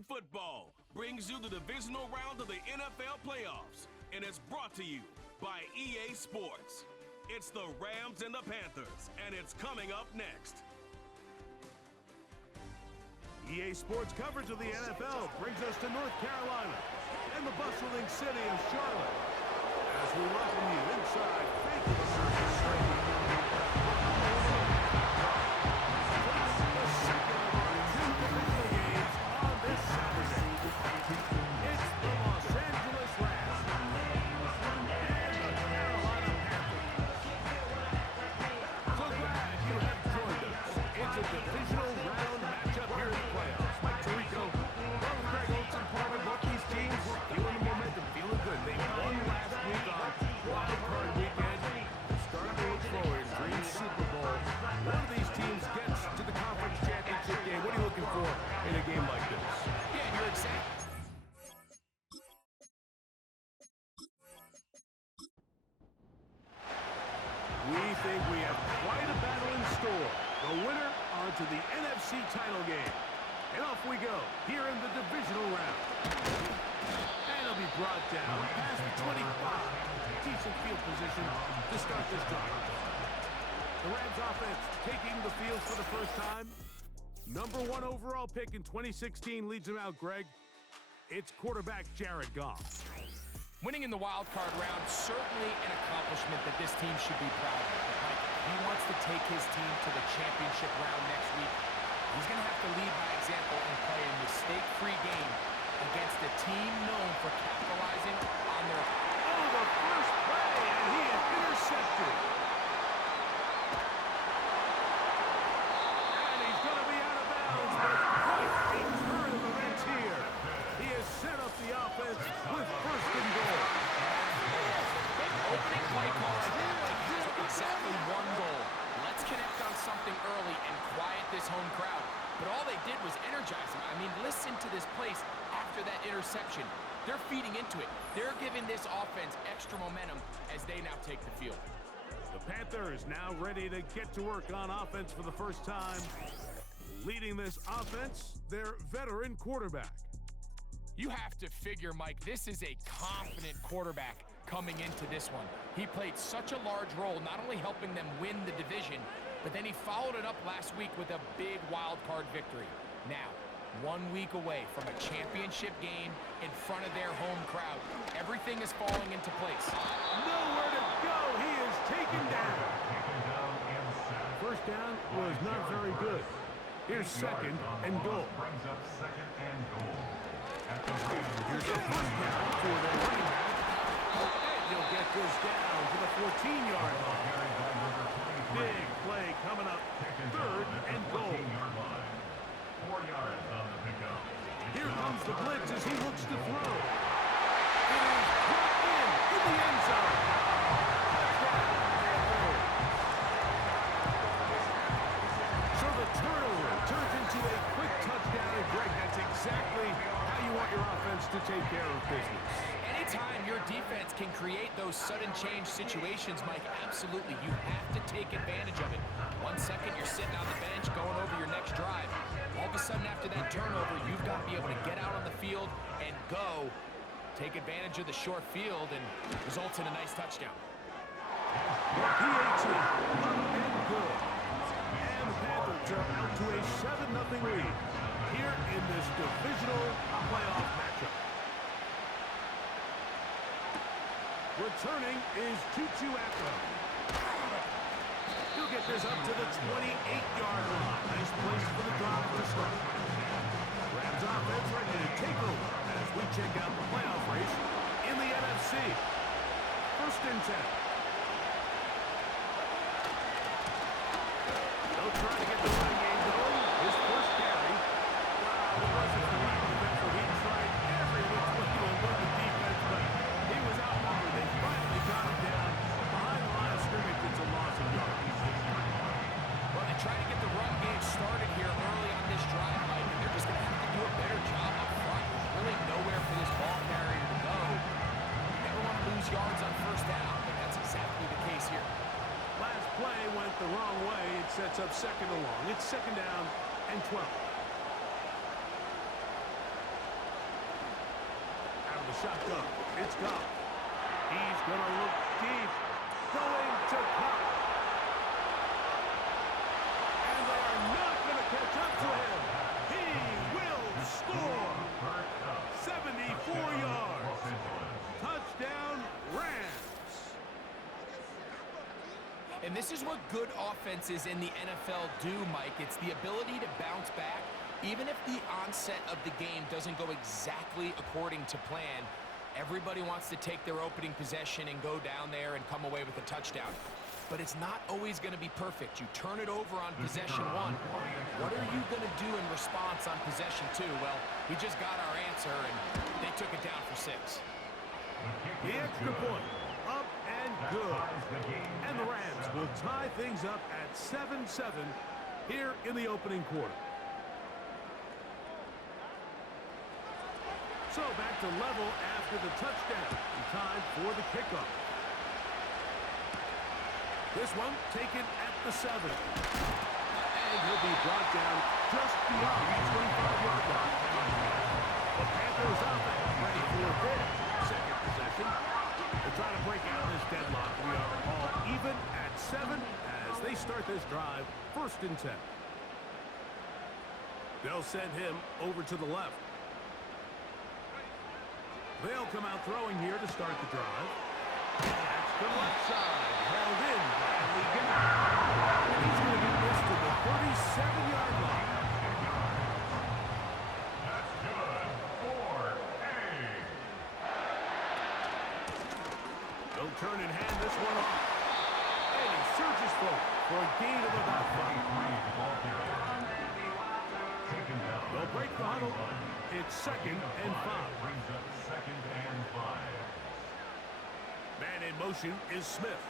American football brings you the divisional round of the NFL playoffs, and it's brought to you by EA Sports. It's the Rams and the Panthers, and it's coming up next. EA Sports coverage of the NFL brings us to North Carolina and the bustling city of Charlotte as we welcome you inside Bank of America Stadium. The second of our two divisional games on this Saturday. It's the Los Angeles Rams and the Carolina Panthers. So glad you have joined us. It's a divisional round matchup here in the playoffs. Mike Tirico, Brother Greg Olson, part of both these teams, feeling the momentum, feeling good. They won last week on Wild Card Weekend. Starting to look forward to Dream Super Bowl. One of these teams gets to the conference championship game. What are you looking for in a game like this? Yeah, you're exact. We think we have quite a battle in store. The winner onto the NFC title game. And off we go, here in the divisional round. And it'll be brought down past the 25. Decent field position to start this drive. The Rams offense taking the field for the first time. Number 1 overall pick in 2016 leads them out, Greg. It's quarterback Jared Goff. Winning in the wild card round, certainly an accomplishment that this team should be proud of. But Mike, if he wants to take his team to the championship round next week, he's going to have to lead by example and play a mistake-free game against a team known for capitalizing on their... Oh, the first play, and he is intercepted. And he's going to be out of bounds, but quite a turn of events here. He has set up the offense with first and goal. Opening play call has exactly one goal. Let's connect on something early and quiet this home crowd. But all they did was energize them. I mean, listen to this place after that interception. They're feeding into it. They're giving this offense extra momentum as they now take the field. The Panthers now ready to get to work on offense for the first time. Leading this offense, their veteran quarterback. You have to figure, Mike, this is a confident quarterback coming into this one. He played such a large role, not only helping them win the division, but then he followed it up last week with a big wild card victory. Now, 1 week away from a championship game in front of their home crowd, everything is falling into place. Nowhere to go. He is taken down. First down was not very good. Here's second and goal. Here's a first down for the running back. And he'll get this down to the 14-yard line. Big play coming up. Third and goal. 4 yards on the pickup. Here comes the blitz as he looks to throw. It is brought in the end zone. So the turnover turns into a quick touchdown. And Greg, that's exactly how you want your offense to take care of business. Anytime your defense can create those sudden change situations, Mike, absolutely, you have to take advantage of it. 1 second, you're sitting on the bench going over your next drive. All of a sudden, after that turnover, you've got to be able to get out on the field and go. Take advantage of the short field and results in a nice touchdown. PAT, up and good. And the Panthers are out to a 7-0 lead here in this divisional playoff matchup. Returning is Tutu Atwell. He'll get this up to the 28-yard line. Nice place for the drive to start. Rams offense ready to take over as we check out the playoff race in the NFC. First and 10. They'll try to get the running game going. His first carry. Wow, it wasn't the right defense. He tried every which way to avoid the defense, but he was outnumbered. They finally got him down behind the line of scrimmage. It's a loss of yards. Well, they try to get the run game started here early on this drive, Mike, and they're just going to have to do a better job up front. There's really nowhere for this ball carrier to go. You never want to lose yards on first down, but that's exactly the case here. Last play went the wrong way. It sets up second and long. It's second down and 12. shotgun. It's Goff. He's going to look deep. Going to Cup. And they are not going to catch up to him. He will score. 74 yards. Touchdown, Rams. And this is what good offenses in the NFL do, Mike. It's the ability to bounce back, even if the onset of the game doesn't go exactly according to plan. Everybody wants to take their opening possession and go down there and come away with a touchdown. But it's not always going to be perfect. You turn it over on possession 1. What are you going to do in response on possession 2? Well, we just got our answer, and they took it down for 6. The extra point. Up and good. And the Rams will tie things up at 7-7 here in the opening quarter. So back to level after the touchdown. And time for the kickoff. This one taken at the 7. And he'll be brought down just beyond the 25-yard line. The Panthers offense ready for their second possession. They're trying to break out this deadlock. We are all even at 7 as they start this drive. 1st and 10. They'll send him over to the left. They'll come out throwing here to start the drive. That's the left side. Held in by Ligon. He's going to get this to the 37-yard line. That's good for A. They'll turn and hand this one off. And he surges forward for a gain of about 5. They'll break the huddle. It's 2nd and 5. Brings up 2nd and 5. Man in motion is Smith.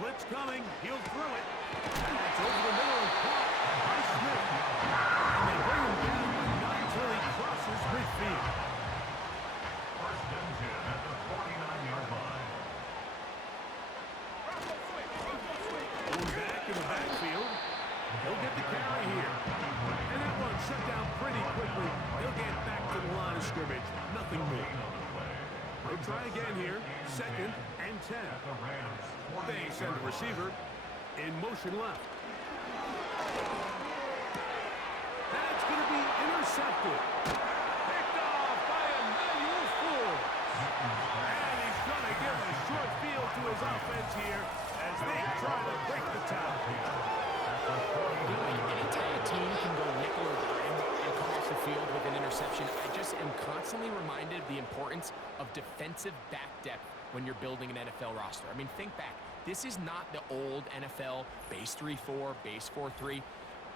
Blitz coming. He'll throw it. And that's over the middle and caught by Smith. And they bring him down, but not until he crosses midfield. 1st and 10 at the 49-yard line. Going back in the backfield. He'll get the carry here. And that one shut down pretty quickly. He'll get back to the line of scrimmage. Nothing more. They'll try again here. 2nd and 10. They send the receiver in motion left. That's going to be intercepted. Picked off by Emmanuel Ford. And he's going to give a short field to his offense here as they try to break the tie. Anytime a team can go nickel or dime and come off the field with an interception, I just am constantly reminded of the importance of defensive back depth when you're building an NFL roster. I mean, think back. This is not the old NFL base 3-4, base 4-3.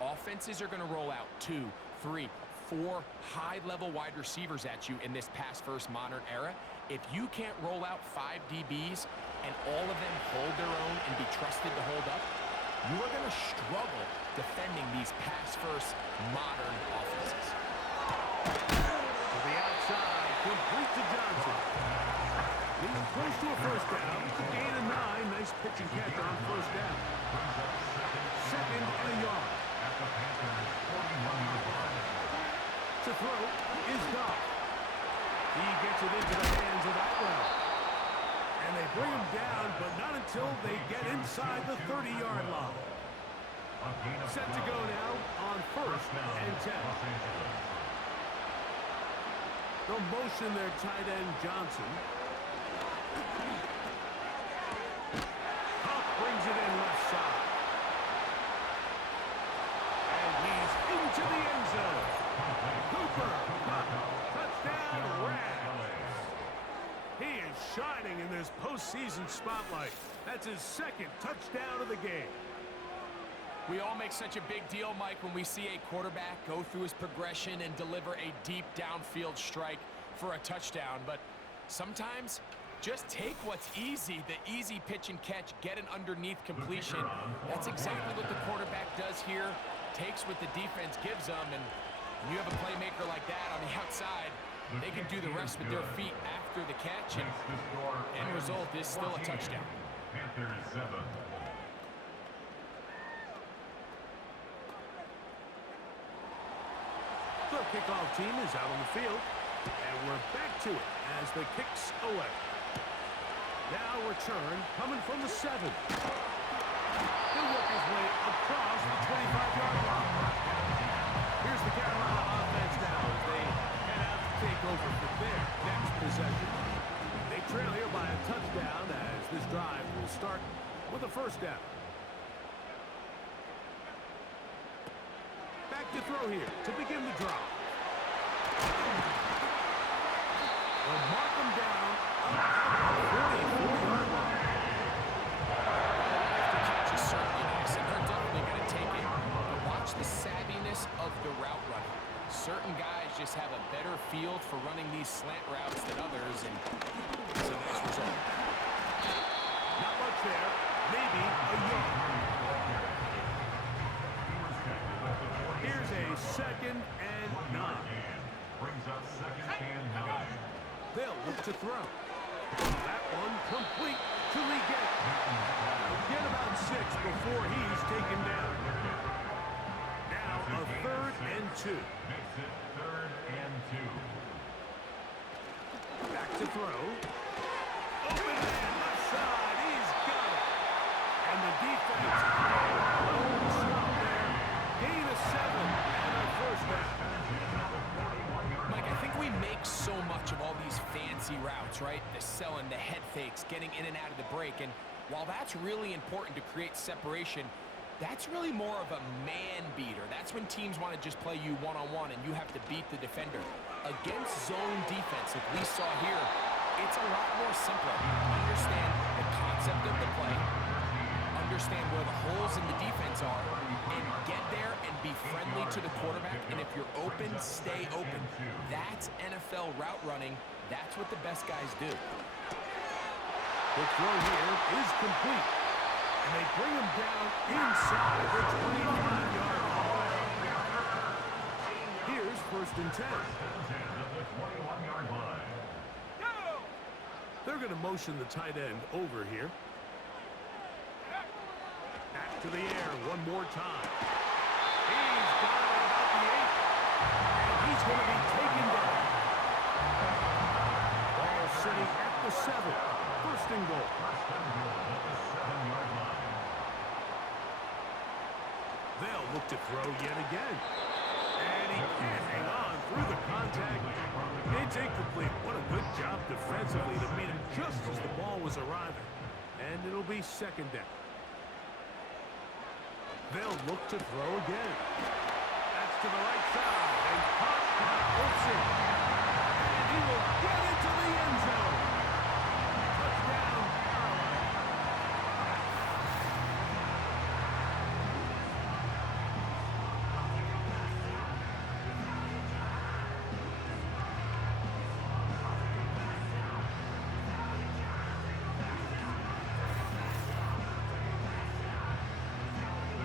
Offenses are going to roll out 2, 3, 4 high-level wide receivers at you in this pass-first modern era. If you can't roll out 5 DBs and all of them hold their own and be trusted to hold up, you are going to struggle defending these pass-first modern offenses. To the outside, complete to Johnson. He's close to a 1st down. It's a gain of 9. Nice pitch and catch on 1st down. 2nd and a yard. At the Panthers' 41-yard line. To throw is Goff. He gets it into the hands of Atwell. And they bring him down, but not until they get inside the 30-yard line. Set to go now on 1st and 10. They'll motion their tight end Johnson. Huff brings it in left side. And he's into the end zone. Cooper, touchdown, Rams. He is shining in this postseason spotlight. That's his 2nd touchdown of the game. We all make such a big deal, Mike, when we see a quarterback go through his progression and deliver a deep downfield strike for a touchdown. But sometimes, just take what's easy, the easy pitch and catch, get an underneath completion. That's exactly what the quarterback does here, takes what the defense gives them, and when you have a playmaker like that on the outside, they can do the rest with their feet after the catch, and end result is still a touchdown. Panthers 7. The kickoff team is out on the field. And we're back to it as the kick's away. Now return coming from the 7. He'll work his way across the 25-yard line. Here's the Carolina offense now as they head out to take over for their next possession. They trail here by a touchdown as this drive will start with a first down. Back to throw here to begin the drive. They'll mark him down up at the 44-yard line. The catch is certainly nice, and they're definitely going to take it. But watch the savviness of the route running. Certain guys just have a better feel for running these slant routes than others, and it's a nice result. Not much there. Maybe a yard. Here's a 2nd and 9. Brings up 2nd and 9. They'll look to throw. That one complete to Lee Gett. Get about 6 before he's taken down. Now a 3rd and 2. Makes it 3rd and 2. Back to throw. Open man, left side. He's got it. And the defense won't stop there. Gain of 7 and a first down. Mike, I think we make so much of all these fancy routes, right? The selling, the head fakes, getting in and out of the break. And while that's really important to create separation, that's really more of a man beater. That's when teams want to just play you one-on-one and you have to beat the defender. Against zone defense, like we saw here, it's a lot more simpler. Understand the concept of the play, understand where the holes in the defense are, and get there and be friendly to the quarterback. And if you're open, stay open. That's NFL route running. That's what the best guys do. The throw here is complete. And they bring him down inside the 25-yard line. Here's 1st and 10. They're going to motion the tight end over here. Back to the air one more time. He's got it about the 8. And he's going to be taken down. Ball sitting at the 7. 1st and goal. They'll look to throw yet again. And he can't hang on through the contact. It's incomplete. What a good job defensively to meet him just as the ball was arriving. And it'll be 2nd down. They'll look to throw again. That's to the right side. And caught by Olsen. And he will get into the end zone. Touchdown, Carolina.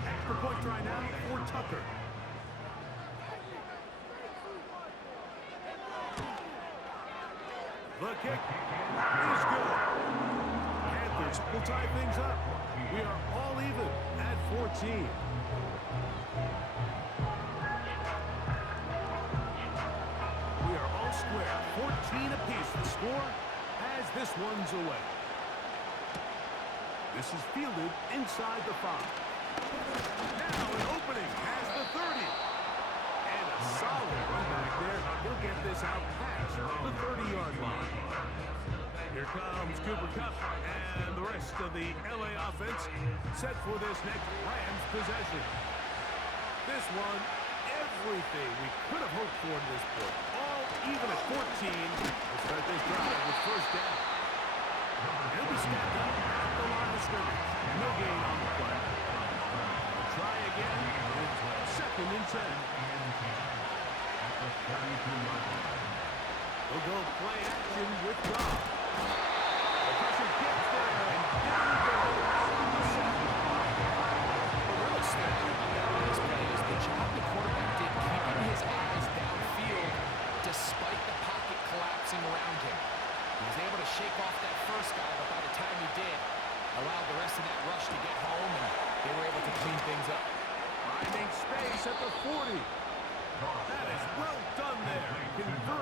Extra point try now for Tucker. The kick is good. Panthers will tie things up. We are all even at 14. We are all square. 14 apiece. The score as this one's away. This is fielded inside the 5. Now an opening has the 30. And a solid run back there. He'll get this out past the 30-yard line. Here comes Cooper Kupp and the rest of the LA offense set for this next Rams possession. This one, everything we could have hoped for in this point. All even at 14. We'll start this drive with first down. He'll be snapped up at the line of scrimmage. No gain on the play. Try again. It's 2nd and 10. We'll go play action with Goff. The pressure gets there, and down goes the 7. What really stood out about that last play is the job the quarterback did keeping his eyes downfield despite the pocket collapsing around him. He was able to shake off that first guy, but by the time he did, allowed the rest of that rush to get home, and they were able to clean things up. Finding space at the 40. That is well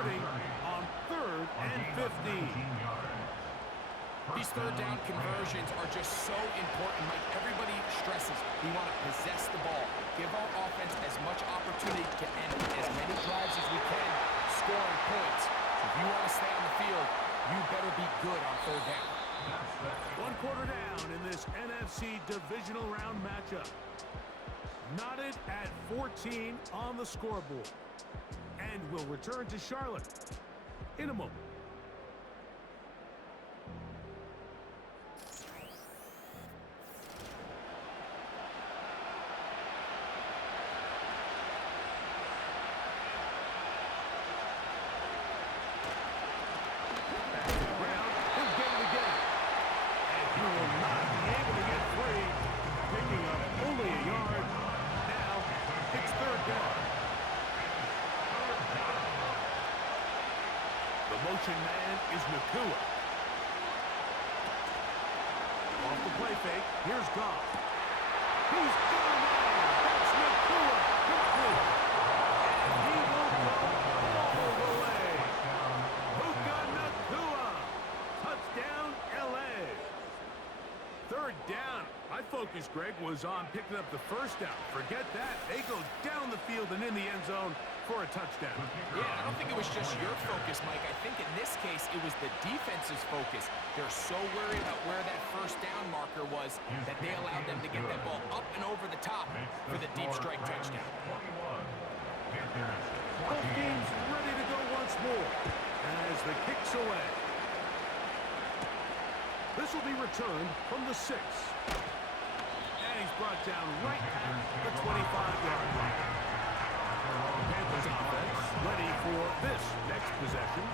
converting on 3rd and 15. These third down conversions are just so important. Like everybody stresses, we want to possess the ball, give our offense as much opportunity to end as many drives as we can, scoring points. So if you want to stay on the field, you better be good on third down. 1 quarter down in this NFC divisional round matchup. Knotted at 14 on the scoreboard. And will return to Charlotte in a moment. Motion man is Nakua. Off the play fake, here's Goff. He's gone down. That's Nakua. Complete. And he will go all the way. Puka Nakua. Touchdown, LA. Third down. My focus, Greg, was on picking up the first down. Forget that. They go down the field and in the end zone for a touchdown. Yeah, I don't think it was just your focus, Mike. I think in this case, it was the defense's focus. They're so worried about where that first down marker was that they allowed them to get that ball up and over the top for the deep strike touchdown. Both teams ready to go once more as the kick's away. This will be returned from the 6. And he's brought down right at the 25-yard line. Panthers offense ready for this next possession.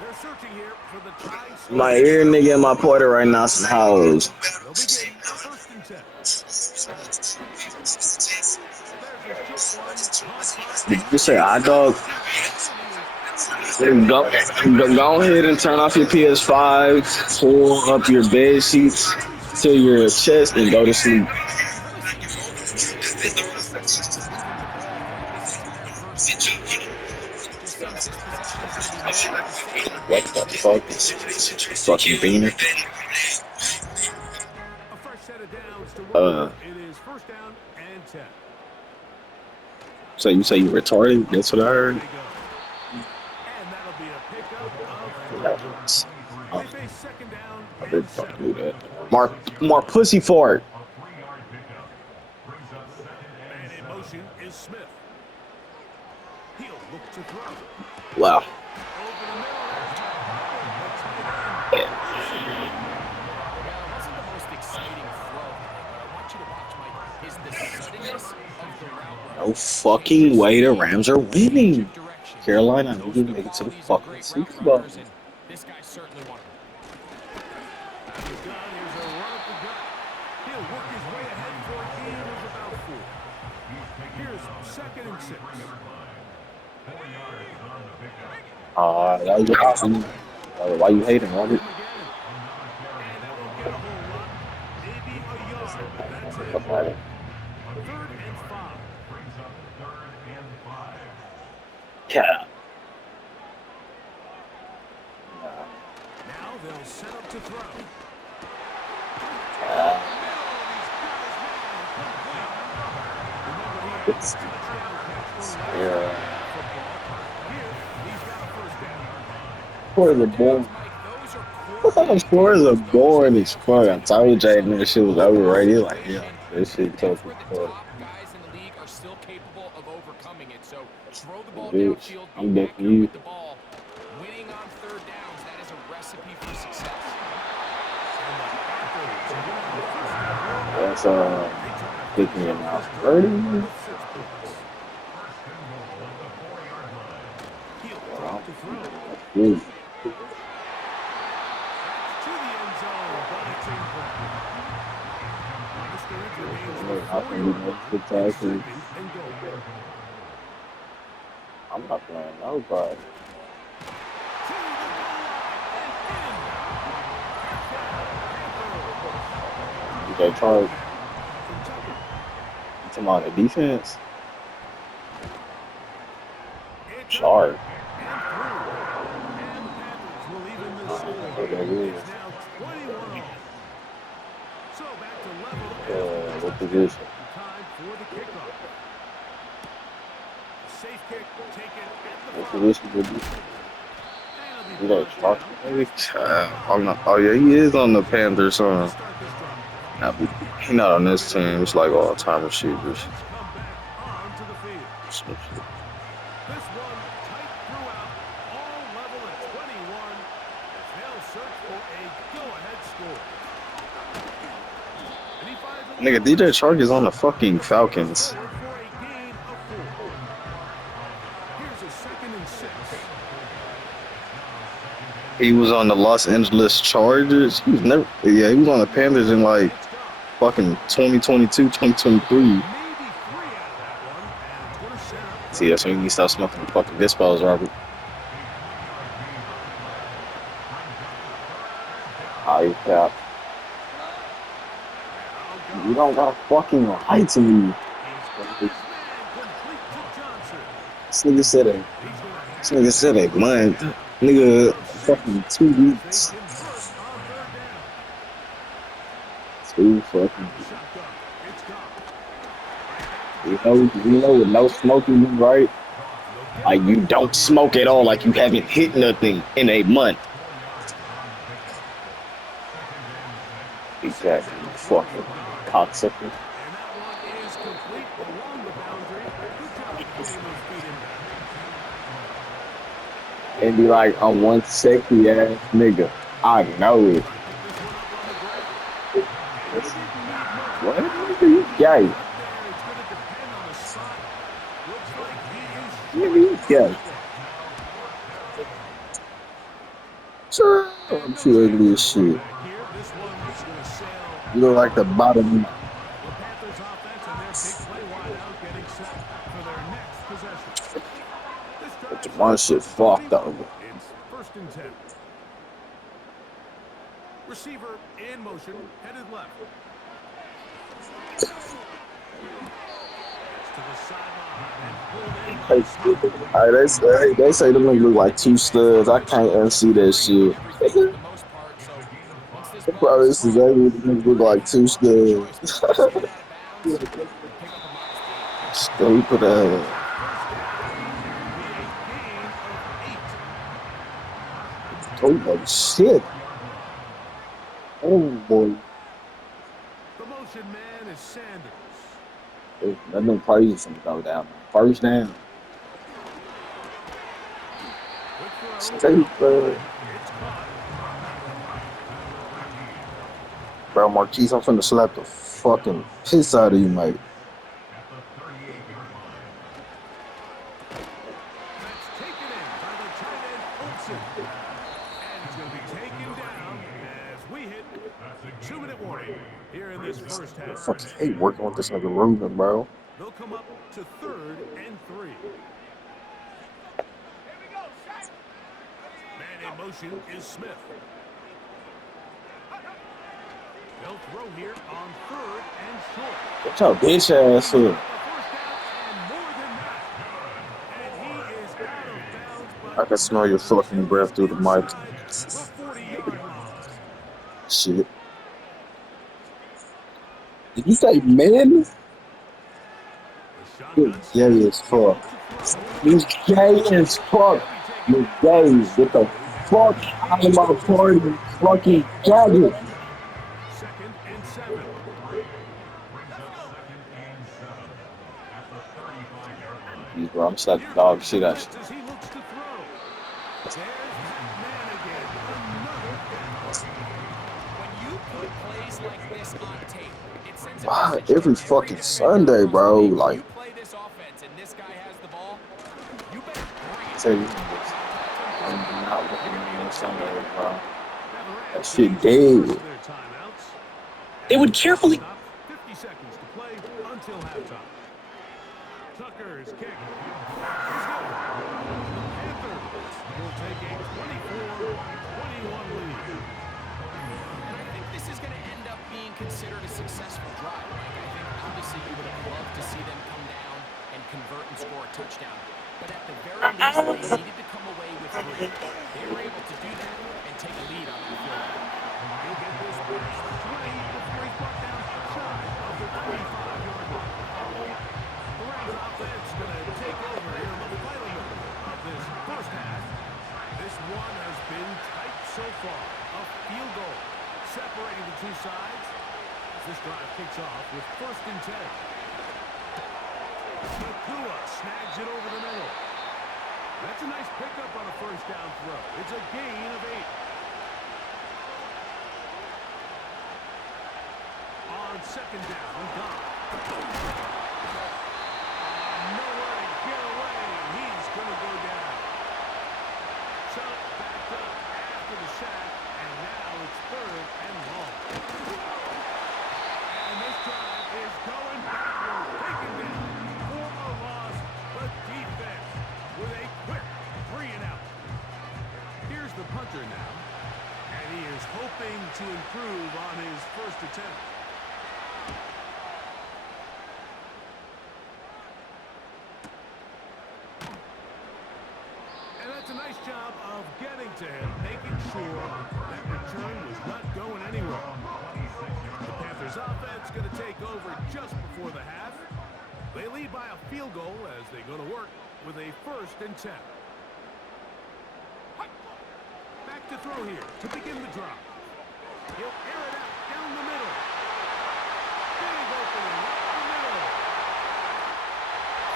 They're searching here for the tie. My ear nigga and my porter right now some hoes. They'll begin 1st and 10. Did you say hot dog? Go ahead and turn off your PS5, pull up your bed sheets to your chest, and go to sleep. What the fuck is fucking beaner? A fresh set of downs to work. It is 1st down and 10. So you say you retarded? That's what I heard. And that'll be a pickup of 4. They face 2nd down I and did 7. fucking do that. More pussy fart. Man in motion is Smith. He'll look to throw. Wow. Over the middle. Well, it wasn't the most exciting throw, but I want you to watch, Mike, is the suddenness of the route. No fucking way the Rams are winning. Carolina, I need to make it to the fucking Super Bowl. This guy certainly won. Here's a run up the gut. He'll work his way ahead for a gain of about 4. Here's 2nd and 6. That was awesome. Why you hating, Robert? And that won't get a whole lot. Maybe a yard. That's it. 3rd and 5. Yeah. Now they'll set up to throw. Scores are boring. Scores are boring as fuck. I told Jaden that shit was overrated. Like, yeah, this shit tough as fuck. Guys in the league are still capable of overcoming it. So throw the ball Bitch, downfield, I'm be definitely accurate you. with the ball. Winning on 3rd downs, that is a recipe for success. That's picking him out. 30. Ooh. I'm not playing nobody. They charge. Come on, the defense. Sharp. Oh, that is. It's now 21 all. So back to level after the What touchdown. position? Time for the kickoff. Safe kick taken at the What 5. position would be? And it'll be He that brought shark? down Maybe. at the 35. I'm not. Oh yeah, he is on the Panthers. To start this drive. Nah, but he not on this team. It's like all time receivers. Offense come back onto the field. Some shit. This one tight throughout, all level at 21, as they'll search for a go-ahead score. And he fires it Nigga, low DJ and Chark is on the straight. fucking Falcons. Forward for a gain of 4. Here's a 2nd and 6. He was on the Los Angeles Chargers. He was never. Yeah, he was on the Panthers in like It's gone. fucking 2022, 2023. Maybe 3 out of that one, and it's going to set up See, that's when you need to stop smoking the fucking dispos, Robert. I cap. You don't gotta fucking lie to me. This nigga said a. This nigga said a month. Nigga, fucking 2 weeks. 2 fucking. You know, with no smoking, right? Like you don't smoke at all. Like you haven't hit nothing in a month. Exactly, you fucking cocksucker. And be like, I'm one sexy ass nigga. I know it. What? Nigga, you gay. Nigga, you gay. Sure. I'm too ugly as shit. You look like the bottom. But Jamar shit fucked up. It's 1st and 10. Receiver in motion, headed left. To the sideline and pulled in by Hey, they say them niggas look like 2 studs. I can't unsee that shit. They probably say them niggas look like 2 studs. Stupid ass. Oh shit. Oh boy. The motion man is Sanders. That nigga crazy from go down. First down. Stay, bro. Bro, Marquise, I'm finna slap the fucking piss out of you, mate. That's taken in by the tight end Olsen. And it's going to be taken down as we hit 2-minute warning here in this first half. I fucking hate working with this nigga Ruben, bro. They'll come up to 3rd and 3. Man in motion is Smith. They'll throw here on 3rd and short. What y'all bitch ass up? I can smell your fucking breath through the mic. Shit. Did you say men? You're gay as fuck. You're gay as fuck. You're gay. Get the fuck out of my party, fucking faggot. 2nd and 7. Bro, I'm slapping dog shit at you. As he looks to throw. There's that man again. Another big When you put plays like this on tape, it sends a Wow, message to every fucking Sunday, bro. Like, you play this offense and this guy has the ball, you better bring it. tell you, I'm not looking at this Sunday, bro. That shit dead. their timeouts. They would carefully. 50 seconds to play until halftime. Tucker's kick. Is good. The Panthers will take a 24-21 lead. And I think this is going to end up being considered a successful drive, Mike. I think obviously you would have loved to see them come down and convert and score a touchdown. But at the very least, they needed to come away with 3. They were able to do that and take a lead on that starts off with 1st and 10. Nakua snags it over the middle. That's a nice pickup on a 1st down throw. It's a gain of 8. On 2nd down, gone. Nowhere to get away. He's going to go down. So backed up after the sack, and now it's 3rd and long. And this drive is going backward. Taken down for a loss, but defense with a quick 3 and out. Here's the punter now, and he is hoping to improve on his 1st attempt. And that's a nice job of getting to him, making sure that return was not going anywhere. The Panthers offense going to take over just before the half. They lead by a field goal as they go to work with a 1st and 10. Back to throw here to begin the drive. He'll air it out down the middle. Big opening up the middle.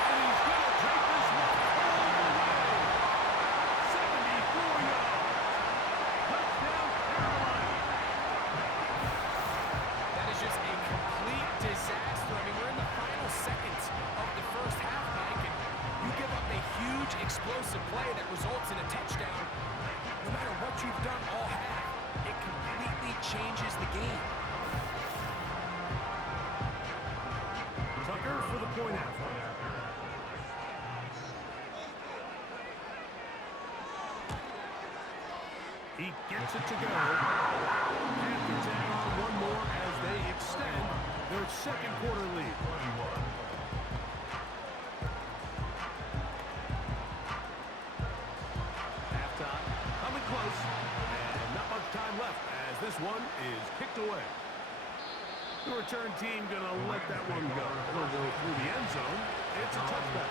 And he's going to take this one all the way. 74 yards. Touchdown, Carolina. That is just a complete disaster. I mean, we're in the final seconds of the 1st half, Mike, and you give up a huge explosive play that results in a touchdown. No matter what you've done all half, it completely changes the game. Tucker for the point after. He gets it to go. Panthers add on one more as they extend their 2nd quarter lead. Halftime coming close, and not much time left as this one is kicked away. The return team gonna let that one go. It'll go through the end zone. It's a touchback.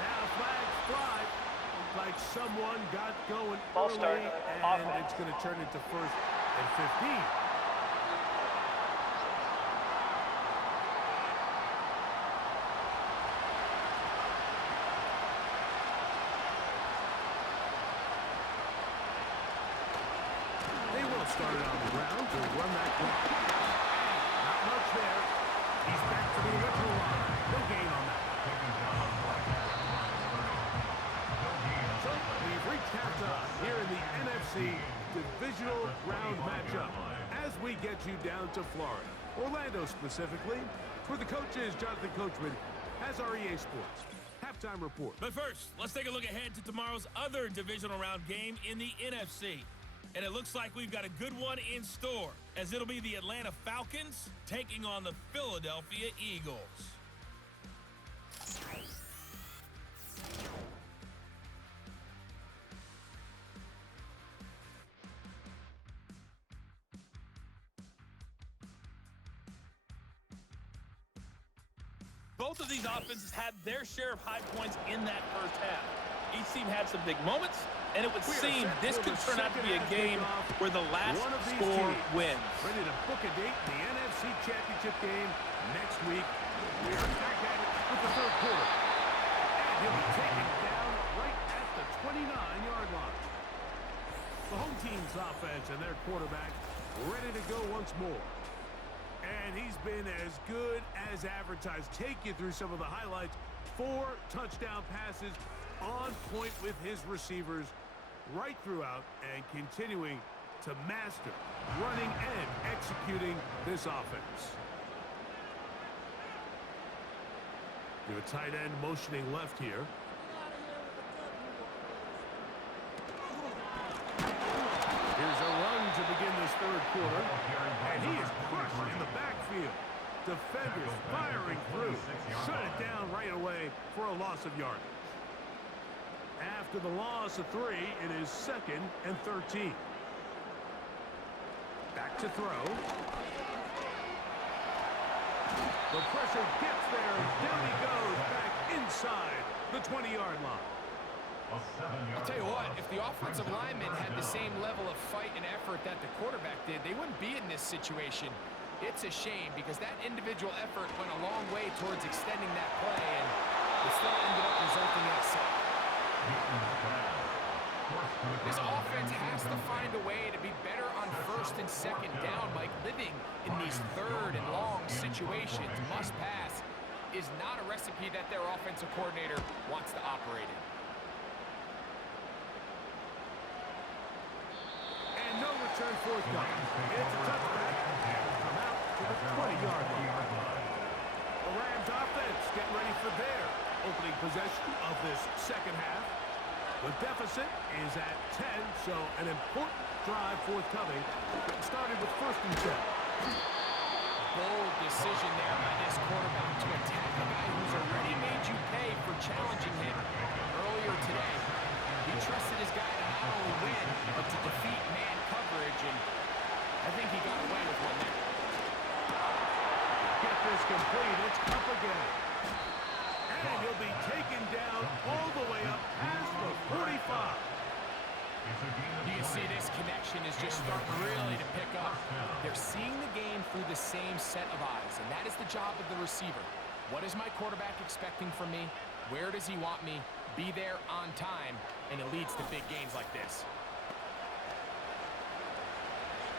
Now flags fly. Looks like someone got going early, and it's gonna turn into 1st and 15. Started on the ground to run that clock. Not much there. He's back to the original line. No gain on that. So we've reached halftime here in the NFC Divisional Round matchup as we get you down to Florida, Orlando specifically, where the coach is Jonathan Coachman has our EA Sports halftime report. But first, let's take a look ahead to tomorrow's other divisional round game in the NFC. And it looks like we've got a good one in store, as it'll be the Atlanta Falcons taking on the Philadelphia Eagles. Both of these offenses had their share of high points in that 1st half. Each team had some big moments, and it would seem this could turn out to be a game where the last score wins. Ready to book a date in the NFC Championship game next week. We are back at it with the 3rd quarter. And he'll be taken down right at the 29-yard line. The home team's offense and their quarterback ready to go once more. And he's been as good as advertised. Take you through some of the highlights. 4 touchdown passes on point with his receivers right throughout and continuing to master running and executing this offense. We have a tight end motioning left here. Here's a run to begin this 3rd quarter, and he is crushed in the backfield. Defenders firing through. Shut it down right away for a loss of yardage. After the loss of 3, it is 2nd and 13. Back to throw. The pressure gets there. Down he goes back inside the 20-yard line. A 7-yard I'll tell you what, loss. if the offensive lineman had the same level of fight and effort that the quarterback did, they wouldn't be in this situation. It's a shame because that individual effort went a long way towards extending that play, and it still ended up resulting in a sack. This offense has to find a way to be better on first and second down. Like living in these third and long situations, must pass, is not a recipe that their offensive coordinator wants to operate in. And no return forthcoming. It's a touchback. Come out to the 20-yard line. The Rams offense getting ready for their opening possession of this second half. The deficit is at 10, so an important drive forthcoming. Started with 1st and 10. Bold decision there by this quarterback to attack a guy who's already made you pay for challenging him earlier today. He trusted his guy to not only win, but to defeat man coverage, and I think he got away with one there. Get this complete. It's up again. And he'll be taken down all the way up past the 45. You can see this connection is just starting really to pick up. They're seeing the game through the same set of eyes, and that is the job of the receiver. What is my quarterback expecting from me? Where does he want me? Be there on time, and it leads to big gains like this.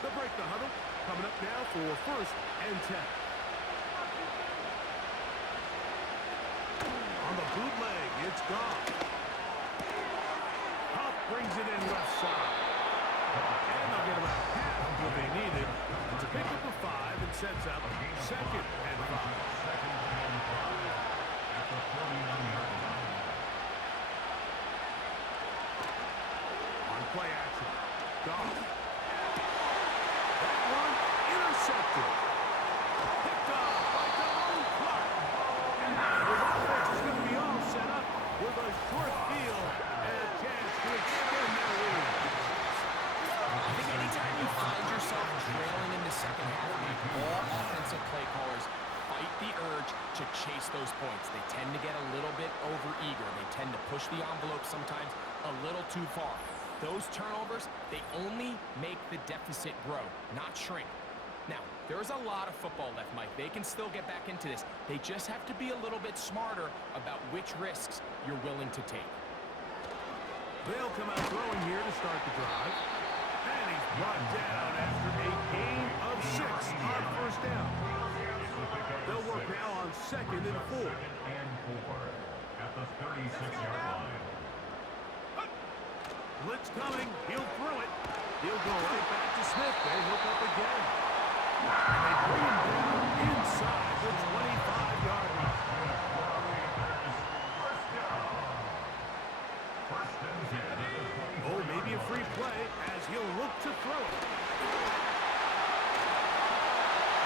They'll break the huddle. Coming up now for 1st and 10. On the bootleg, it's gone. Huff brings it in left side. And they'll get about half of what they needed. It's a pickup of 5 and sets up 2nd and 5. At the 49-yard line. On play action. Goff. That one intercepted. Picked off by Delone Clark. And his offense is going to be all set up with a short field and a chance to extend their lead. I think anytime you find yourself trailing in the second half, all offensive play callers fight the urge to chase those points. They tend to get a little bit overeager. They tend to push the envelope sometimes a little too far. Those turnovers, they only make the deficit grow, not shrink. Now, there's a lot of football left, Mike. They can still get back into this. They just have to be a little bit smarter about which risks you're willing to take. They'll come out throwing here to start the drive. And he's brought down after a gain of 6 on 1st down. They'll work now on 2nd and 4. And 4 at the 36-yard line. Blitz coming. He'll throw it. He'll go right back to Smith. They hook up again. And they bring him down inside the 25-yard line. Oh, maybe a free play as he'll look to throw it.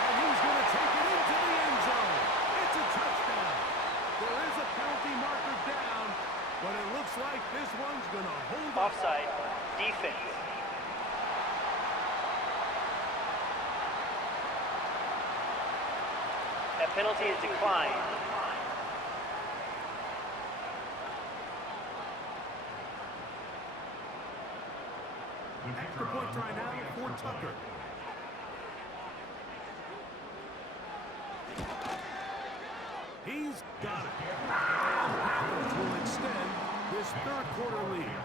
And he's going to take it into the end zone. It's a touchdown. There is a penalty marker down, but it looks like this one's going to hold up. Offside. Defense. That penalty is declined. Extra point try now for Tucker. He's got it. And Panthers will extend this 3rd quarter lead.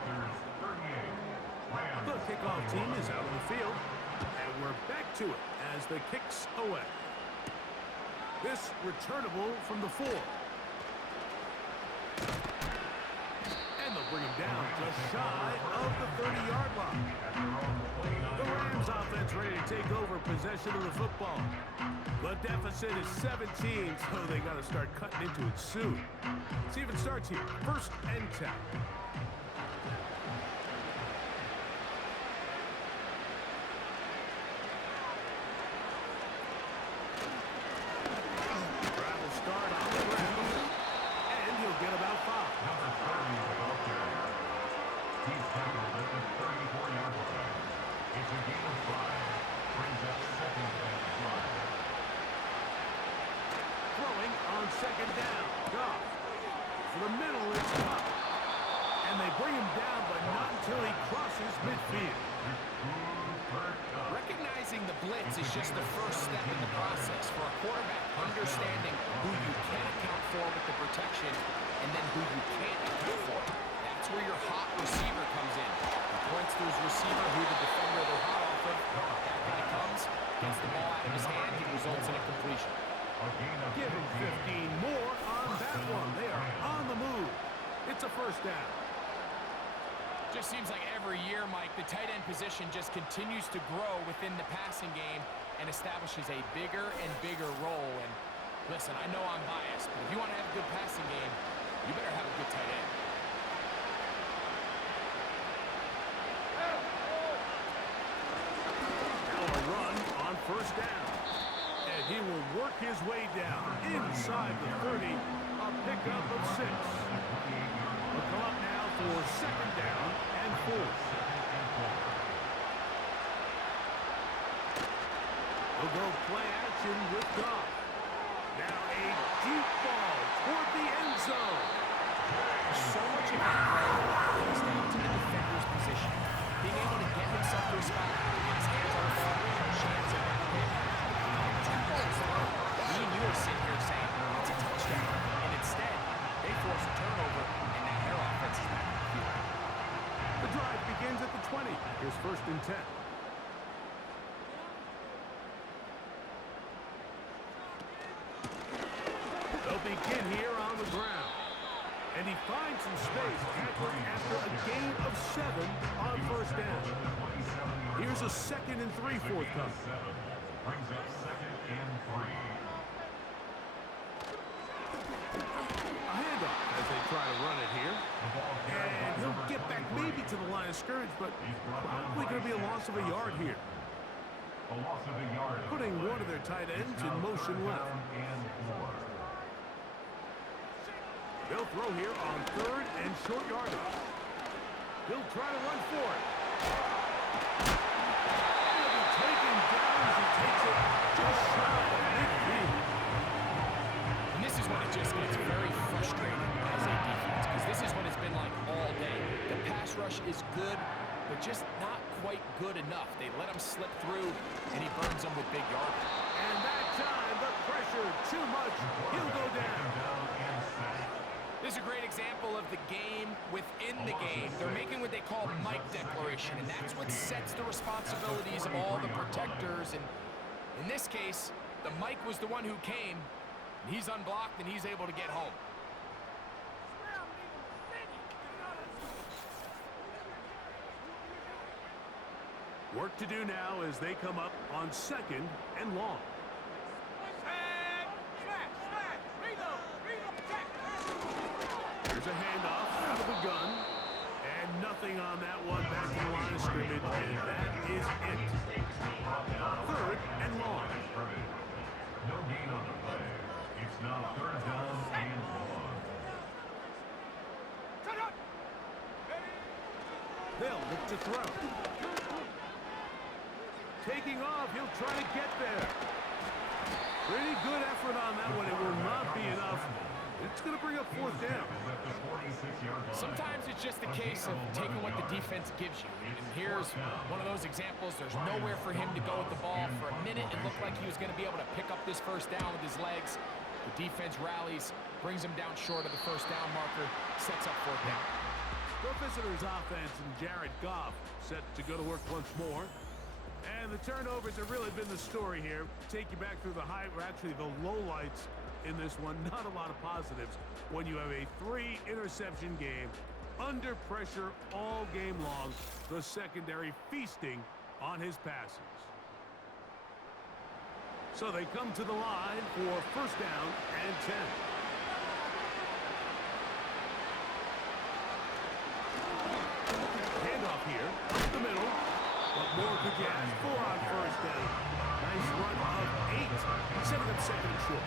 The kickoff team is out on the field, and we're back to it as the kicks away. This returnable from the 4. And they'll bring him down just shy of the 30-yard line. The Rams offense ready to take over possession of the football. The deficit is 17, so they got to start cutting into it soon. See if it starts here. 1st and 10. Travel start on the ground, and he'll get about 5. Number 30 is the ball carrier. He's tackled at the 34-yard line. It's a gain of 5. Brings up 2nd and 5. Throwing on 2nd down. Goff. For the middle, it's up. And And they bring him down, but not until he crosses midfield. Recognizing the blitz is just the first step in the process for a quarterback, understanding who you can account for with the protection and then who you can't account for. That's where your hot receiver comes in. He points to his receiver, who the defender they're hot off of. That guy comes, gets the ball out of his hand, and results in a completion. Give him 15 more on that one. They are on the move. It's a first down. Just seems like every year, Mike, the tight end position just continues to grow within the passing game and establishes a bigger and bigger role. And listen, I know I'm biased, but if you want to have a good passing game, you better have a good tight end. Now a run on first down. And he will work his way down inside the 30. A pickup of 6. They'll come up now for second down and 4. They'll go play action with Goff. Now a deep ball toward the end zone. So much of that comes down to the defender's position. Being able to get himself to a spot, get his hands on the ball, chance of it. Me and you are sitting here saying, it's a touchdown. And instead, they force a turnover, and now their offense is back on the field. The drive begins at the 20. Here's first and 10. They'll begin here on the ground. And he finds some space after a gain of 7 on first down. Here's a 2nd and 3 forthcoming. Brings up 2nd and 3. A handoff as they try to run it here. And he'll get back maybe to the line of scrimmage, but probably going to be a loss of a yard here. A loss of a yard. Putting one of their tight ends in motion left. And 4. They'll throw here on 3rd and short yardage. He'll try to run for it. And he'll be taken down as he takes it just shy of midfield. And this is when it just gets very frustrating as a defense, because this is what it's been like all day. The pass rush is good, but just not quite good enough. They let him slip through, and he burns them with big yardage. And that time, the pressure too much. He'll go down. This is a great example of the game within the game. They're making what they call Mike declaration, and that's what sets the responsibilities of all the protectors. And in this case, the Mike was the one who came. And he's unblocked, and he's able to get home. Work to do now as they come up on 2nd and long. Here's a handoff out of the gun. And nothing on that one back to the line of scrimmage. And that is it. 3rd and long. No gain on the play. It's now 3rd down and 1. They'll look to throw. Taking off, he'll try to get there. Pretty good effort on that one. It will not be enough. It's going to bring up 4th down. Sometimes it's just a case of taking what the defense gives you. And here's one of those examples. There's nowhere for him to go with the ball. For a minute, it looked like he was going to be able to pick up this first down with his legs. The defense rallies, brings him down short of the first down marker, sets up 4th down. The visitors' offense and Jared Goff set to go to work once more. And the turnovers have really been the story here. Take you back through the high, or actually the lowlights in this one. Not a lot of positives when you have a 3-interception game under pressure all game long. The secondary feasting on his passes. So they come to the line for first down and 10. Handoff here, up the middle. What more could you ask for on first down? Nice run of 8, setting up 2nd and short.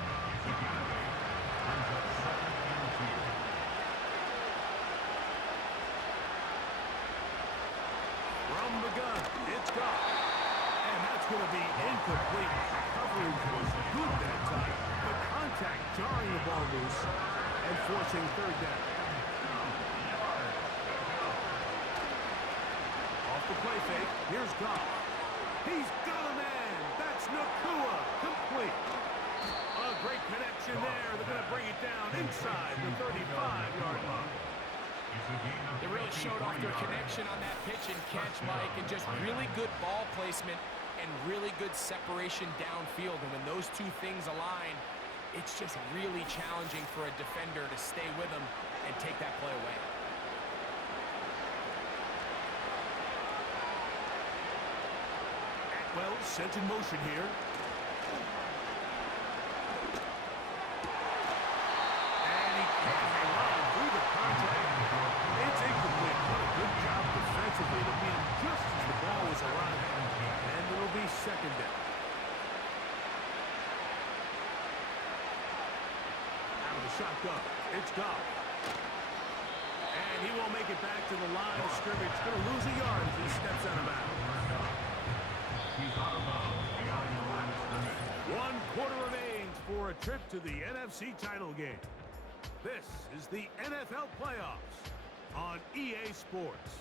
From the gun, it's Goff. And that's going to be incomplete. Coverage was good that time, but contact jarring the ball loose and forcing 3rd down. the play fake. Here's Goff. He's got a man. That's Nakua. Complete. A great connection there. They're going to bring it down inside the 35-yard line. They really showed off their connection on that pitch and catch, Mike, and just really good ball placement and really good separation downfield. And when those two things align, it's just really challenging for a defender to stay with them and take that play away. Atwell sent in motion here. And he can't hang on through the contact. It's incomplete. What a good job defensively to beat him just as the ball was arriving. And it'll be second down. Out of the shotgun. It's Goff. And he won't make it back to the line of scrimmage. Going to lose a yard as he steps out of bounds. He's out of bounds behind the line of scrimmage. 1 quarter remains for a trip to the NFC title game. This is the NFL playoffs on EA Sports.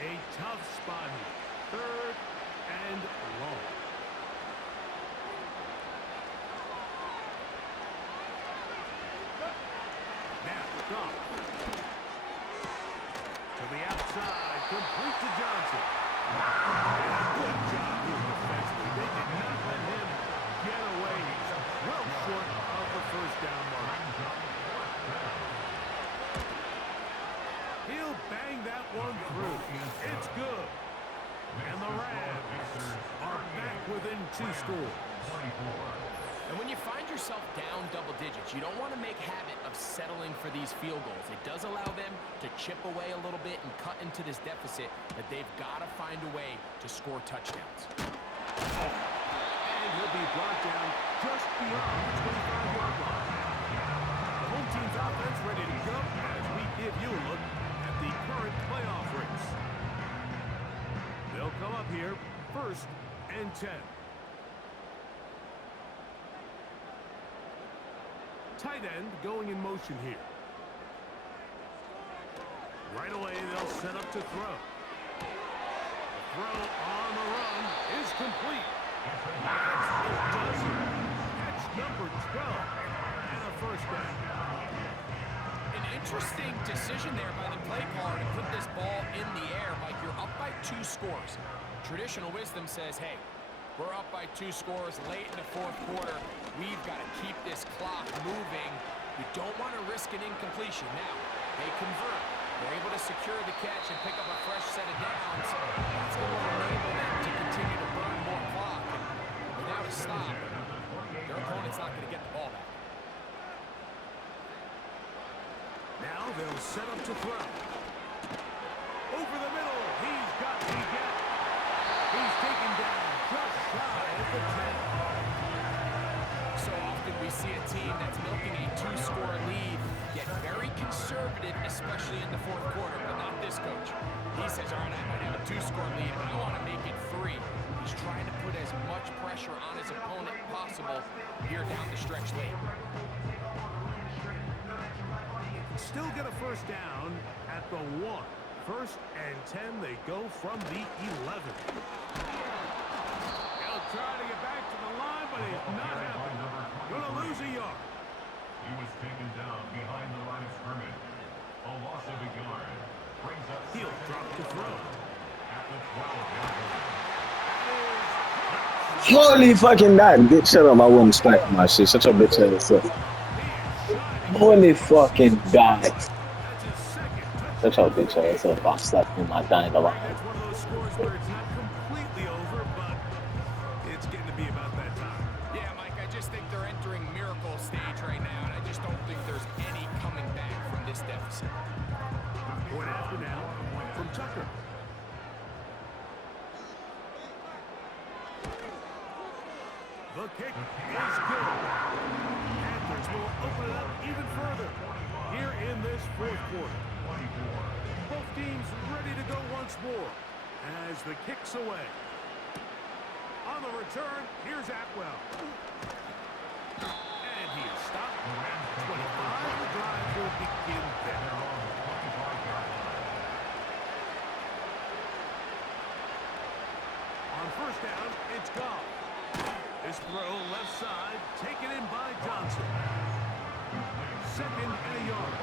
A tough spot here. 3rd and long. Now, Goff. To the outside, complete to Johnson. And a good job here defensively. They did not let him get away. He's well short of the first down mark. He'll bang that one through. It's good. And the Rams are back within 2 scores. And when you find yourself down double digits, you don't want to make habit of settling for these field goals. It does allow them to chip away a little bit and cut into this deficit, but they've got to find a way to score touchdowns. And he'll be brought down just beyond the 25-yard line. The home team's offense ready to go as we give you a look at the current playoff race. They'll come up here 1st and 10. Tight end going in motion here. Right away, they'll set up to throw. The throw on the run is complete. That's a dozen. Catch number 12 and a first down. An interesting decision there by the play caller to put this ball in the air. Like, you're up by 2 scores. Traditional wisdom says, hey, we're up by 2 scores late in the 4th quarter. We've got to keep this clock moving. We don't want to risk an incompletion. Now, they convert. They're able to secure the catch and pick up a fresh set of downs. That's going to enable them to continue to burn more clock. And without a stop, their opponent's not going to get the ball back. Now they'll set up to throw. Over the middle. He's got the gap. He's taken down just shy of the 10. So often we see a team that's milking a 2-score lead, get very conservative, especially in the 4th quarter, but not this coach. He says, all right, I might have a 2-score lead. I want to make it 3. He's trying to put as much pressure on his opponent possible here down the stretch late. Still get a first down at the 1. 1st and 10, they go from the 11. He'll try to get back to the line, but he's not happening. Gonna lose a yard. He was taken down behind the line of scrimmage. A loss of a yard. Brings up He'll drop to throw. at the 12-yard line. Holy fucking God. Bitch, shut up. I wouldn't smack my shit. Shut your bitch ass up. Holy fucking God. That's his second touchdown. Shut your bitch ass up. I'll slap you in my dying alive. That's one of those scores where it's not completely over, but it's getting to be about that time. Yeah, Mike, I just think they're entering miracle stage right now, and I just don't think there's any coming back from this deficit. Point after now from Tucker. The kick is good. Panthers will open it up even further here in this 4th quarter. Both teams ready to go once more as the kick's away. On the return, here's Atwell. And he is stopped. 25. The drive will begin there. On first down, it's Goff. This throw left side, taken in by Johnson. Second and a yard.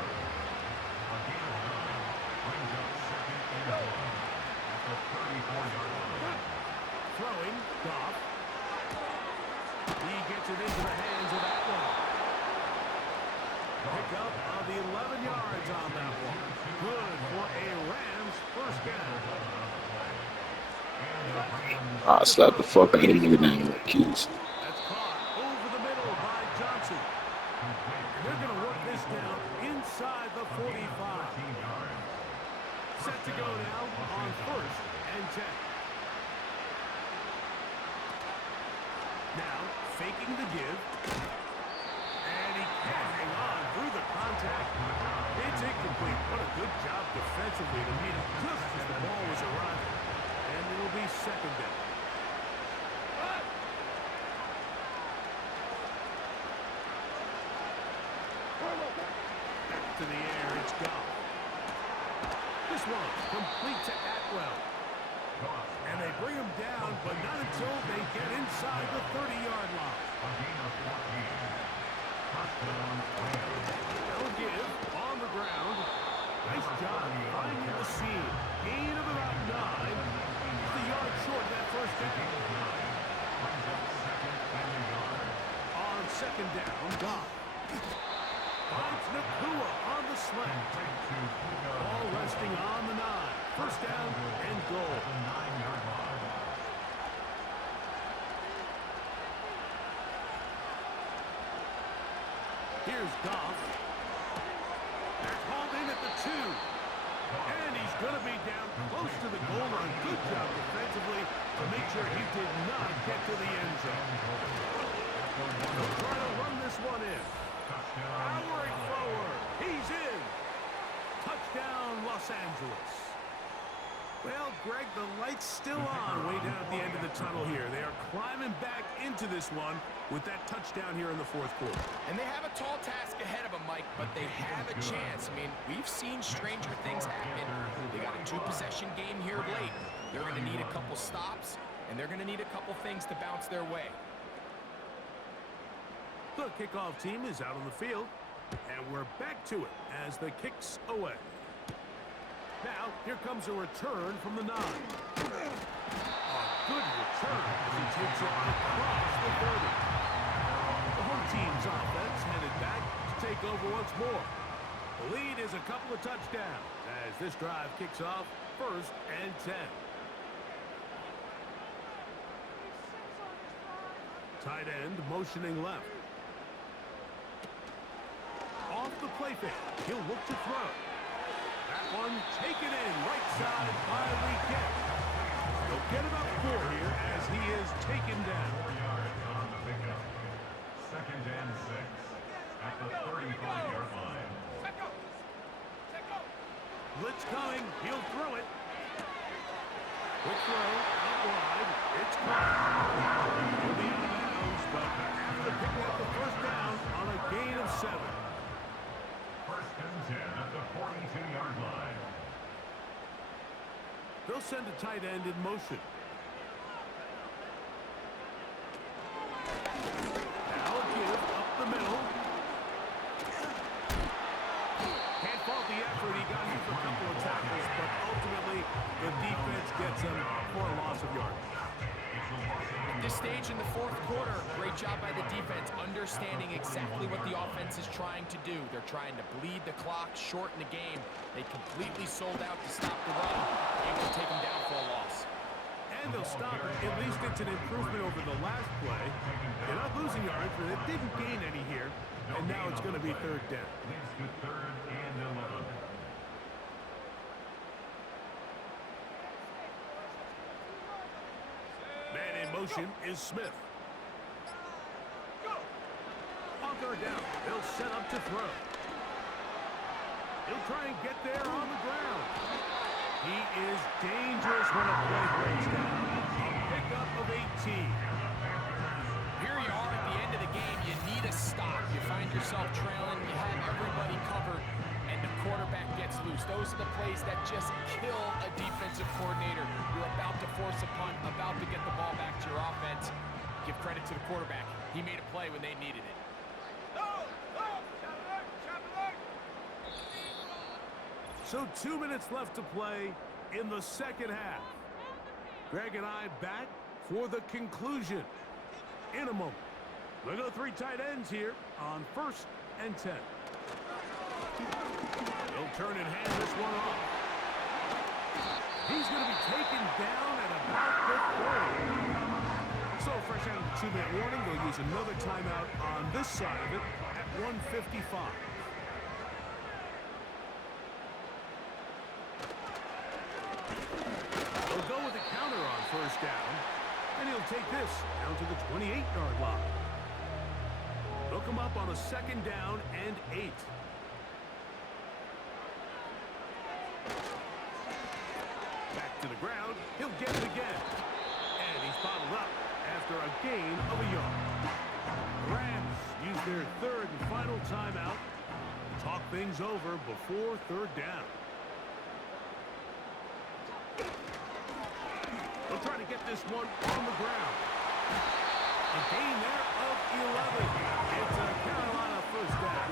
Throwing, Goff. He gets it into the hands of Atwell. Pick up of the 11 yards on that one. Good for a Rams first down. I slapped the fuck out of you now, accused. That's caught over the middle by Johnson. They're going to work this down inside the 45. Set to go now on first and 10. Now, faking the give. And he can't hang on through the contact. It's incomplete. What a good job defensively to meet it just as the ball was arriving. And it'll be second down. Back to the air, it's Goff. This one complete to Atwell. And they bring him down, but not until they get inside the 30-yard line. They'll give on the ground. Nice job finding the seam. Gain of about 9. Just a yard short of that first down. On second down, Goff. Finds Nakua on the slant. Ball resting on the 9. First down and goal. Here's Goff. They're called in at the 2. And he's going to be down close to the goal line. Good job defensively to make sure he did not get to the end zone. They'll try to run this one in. Powering forward. He's in. Touchdown, Los Angeles. Well, Greg, the light's still on way down at the end of the tunnel here. They are climbing back into this one with that touchdown here in the fourth quarter. And they have a tall task ahead of them, Mike, but they have a chance. I mean, we've seen stranger things happen. They got a 2-possession game here late. They're going to need a couple stops, and they're going to need a couple things to bounce their way. The kickoff team is out on the field, and we're back to it as the kick's away. Now, here comes a return from the 9. A good return as he takes it across the 30. The home team's offense headed back to take over once more. The lead is a couple of touchdowns as this drive kicks off first and 10. Tight end motioning left. Off the play fake. He'll look to throw. That one taken in right side by Lee Kent. He'll get about 4 here as he is taken down. 4 yards on the pickup. Second and 6 at the 35-yard line. Blitz coming. He'll throw it. Quick throw out wide. It's caught. He'll be out of bounds, but after picking up the first down on a gain of 7. First and 10 at the 42-yard line. They'll send a tight end in motion. Now a give up the middle. Can't fault the effort. He got him for a couple of tackles, but ultimately the defense gets him for a loss of yards. At this stage in the fourth quarter, great job by the defense, understanding exactly what the offense is trying to do. They're trying to bleed the clock, shorten the game. They completely sold out to stop the run. Able to take them down for a loss. And they'll stop it. At least it's an improvement over the last play. They're not losing yards, but it didn't gain any here. And now it's going to be third down. Leads to third and 11. Man in motion is Smith. On third down, they'll set up to throw. He'll try and get there on the ground. He is dangerous when a play breaks down. A pickup pickup of 18. Here you are at the end of the game. You need a stop. You find yourself trailing. You have everybody covered, and the quarterback gets loose. Those are the plays that just kill a defensive coordinator. You're about to force a punt, about to get the ball back to your offense. Give credit to the quarterback. He made a play when they needed it. So 2 minutes left to play in the second half. Greg and I back for the conclusion in a moment. We'll go 3 tight ends here on 1st and 10. He'll turn and hand this one off. He's going to be taken down at about the 30. So fresh out of the 2-minute warning, they'll use another timeout on this side of it at 1:55. He'll go with a counter on 1st down, and he'll take this down to the 28-yard line. They'll come up on a 2nd down and 8. Back to the ground. He'll get it again. And he's bottled up after a gain of a yard. Rams use their 3rd and final timeout to talk things over before 3rd down. They'll try to get this one on the ground. A gain there of 11. It's a Carolina 1st down.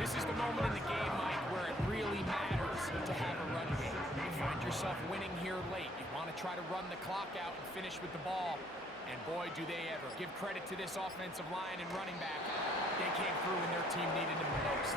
This is the moment in the game, Mike, where it really matters to have a run game. You find yourself winning here late. You want to try to run the clock out and finish with the ball. And boy, do they ever. Give credit to this offensive line and running back. They came through when their team needed them the most.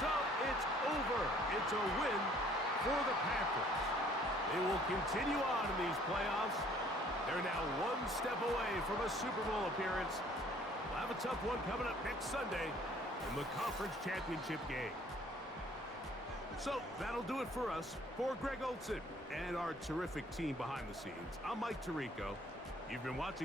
So it's over. It's a win for the Panthers. They will continue on in these playoffs. They're now 1 step away from a Super Bowl appearance. We'll have a tough one coming up next Sunday in the conference championship game. So that'll do it for us. For Greg Olson and our terrific team behind the scenes, I'm Mike Tirico. You've been watching